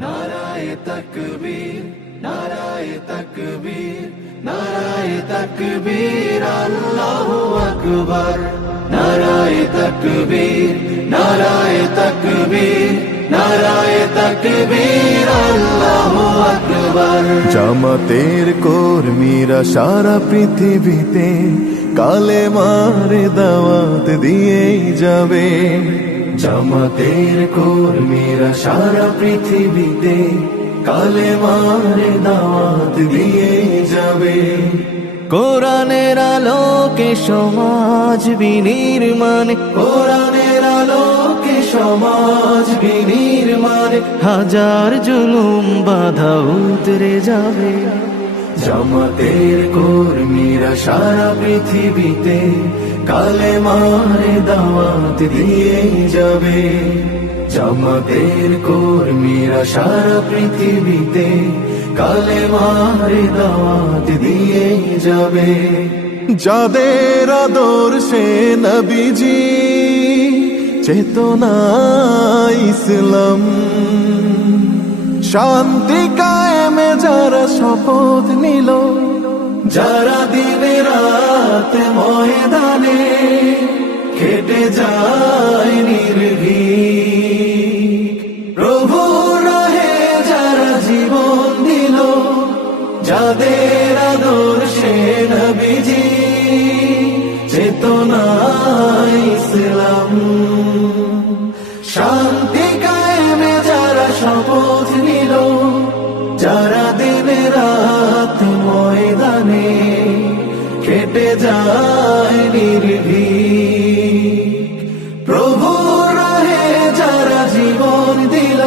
নারায়ে তাকবীর, নারায়ে তাকবীর, নারায়ে তাকবীর, আল্লাহু আকবার। নারায়ে তাকবীর, নারায়ে তাকবীর, নারায়ে তাকবীর, আল্লাহু আকবার। জামাতের কর্মীরা সারা পৃথিবীতে কালেমার দাওয়াত দিয়েই যাবে। জামাতের কর্মীরা সারা পৃথিবীতে কালেমার দাওয়াত দিয়ে যাবে। কোরআনের আলোকে সমাজ বিনির্মাণ, কোরআনের আলোকে সমাজ বিনির্মাণ, হাজার জুলুম বাধা উতরে যাবে। জামাতের কর্মীরা সারা পৃথিবীতে কালেমার দাওয়াত দিয়ে যাবে। জামাতের কর্মীরা সারা পৃথিবীতে কালেমার দাওয়াত দিয়ে যাবে। যাদের আদর্শে নবীজি চেতনা ইসলাম, শান্তি কায়েমে যারা শপথ নিল, যারা দিনে রাত ময়দানে খেটে যায় নির্ভীক, প্রভু রাহে যারা জীবন দিল, যাদের আদর্শে নবীজি চেতনা ইসলাম, শান্তি কায়েমে যারা শপথ নিল, যারা দিনে রাত ময়দানে খেটে যায় নির্ভীক, প্রভু রাহে যারা জীবন দিল,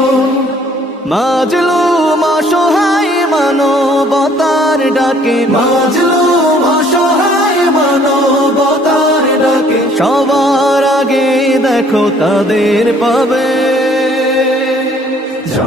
মাজলুম অসহায় মানবতার ডাকে, মাজলুম অসহায় মানবতার ডাকে, সবার আগে দেখো তাদের পাবে।